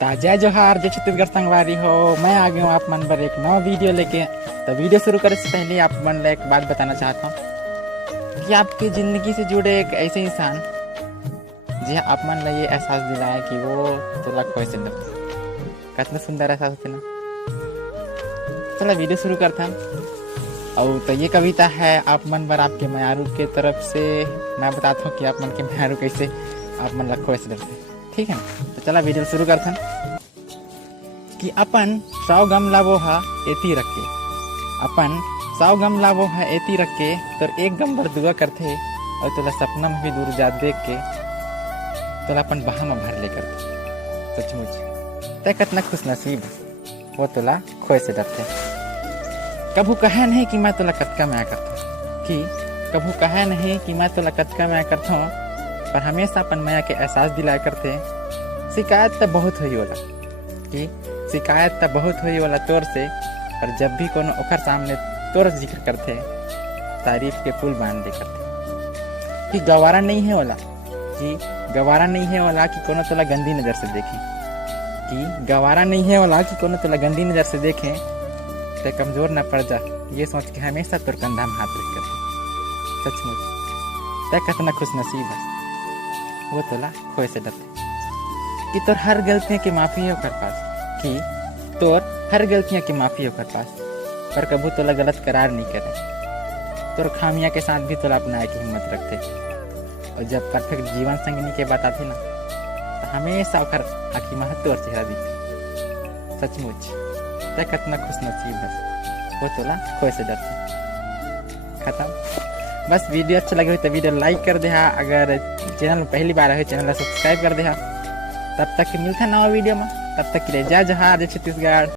ताजा जोहार जय छत्तीसगढ़ संगवारी हो। मैं आ गया हूँ आप मन पर एक नवा वीडियो लेके। तो वीडियो शुरू करने से पहले आप मन एक बात बताना चाहता हूँ कि आपकी ज़िंदगी से जुड़े एक ऐसे इंसान जी आप मन ला ये एहसास दिलाए कि वो तो लग कैसे लगता, कितना सुंदर एहसास होते ना। चलो वीडियो शुरू करते हैं। और तो ये कविता है आप मन पर आपके मयारू के तरफ से। मैं बताता हूँ कि आप मन के मयारू कैसे आप मन लग कैसे लगते, ठीक है ना। तो चला वीडियो शुरू करते हैं कि अपन 100 गमला वो हा एती रखे, अपन 100 गमला वो हा एती रखे तो एक गंबर दुआ करथे और तोला सपना में भी दूर जा देख के तोला अपन बहा में भर ले करथे। सचमुच तय कितना खुश नसीब वो तोला खोए से डरते। कभू कहे नहीं कि मैं तोला कतका मैं करता कि कभू कहे नहीं कि मैं तोला कतका मैं करता हूँ, पर हमेशा अपन माया के एहसास दिलाया करते। शिकायत तो बहुत हुई होला कि शिकायत तो बहुत हुई होला तोर से, पर जब भी कोनो ओकर सामने तोर जिक्र करते तारीफ के पुल बांध दे करते। कि गवारा नहीं है होला, कि गवारा नहीं है होला कि कोनो तोला गंदी नज़र से देखे, कि गवारा नहीं है होला कि कोनो तोला गंदी नज़र से देखे तो कमज़ोर न पड़ जा, ये सोच के हमेशा तोर कंधा में हाथ रख करते। सचमुच तय कितना खुश नसीब है वो तोला खोए से डरते। कि तोर हर गलतियाँ की माफ़ी है ओकर पास, कि तोर हर गलतियाँ की माफ़ी है ओकर पास, पर कभू तोला गलत करार नहीं करे। तोर खामियाँ के साथ भी तोला अपनाए की हिम्मत रखते। और जब परफेक्ट जीवन संगनी के बात आती ना तो हमेशा ओकर आँखी में तोर चेहरा दिखे। सचमुच तय कितना खुश नसीब है वो तोला खोए से डरते। खत्म। बस वीडियो अच्छा लगे हो तो वीडियो लाइक कर दे। अगर चैनल में पहली बार है चैनल सब्सक्राइब कर दे। तब तक मिलता है नवा वीडियो में, तब तक के लिए जय जोहार जय छत्तीसगढ़।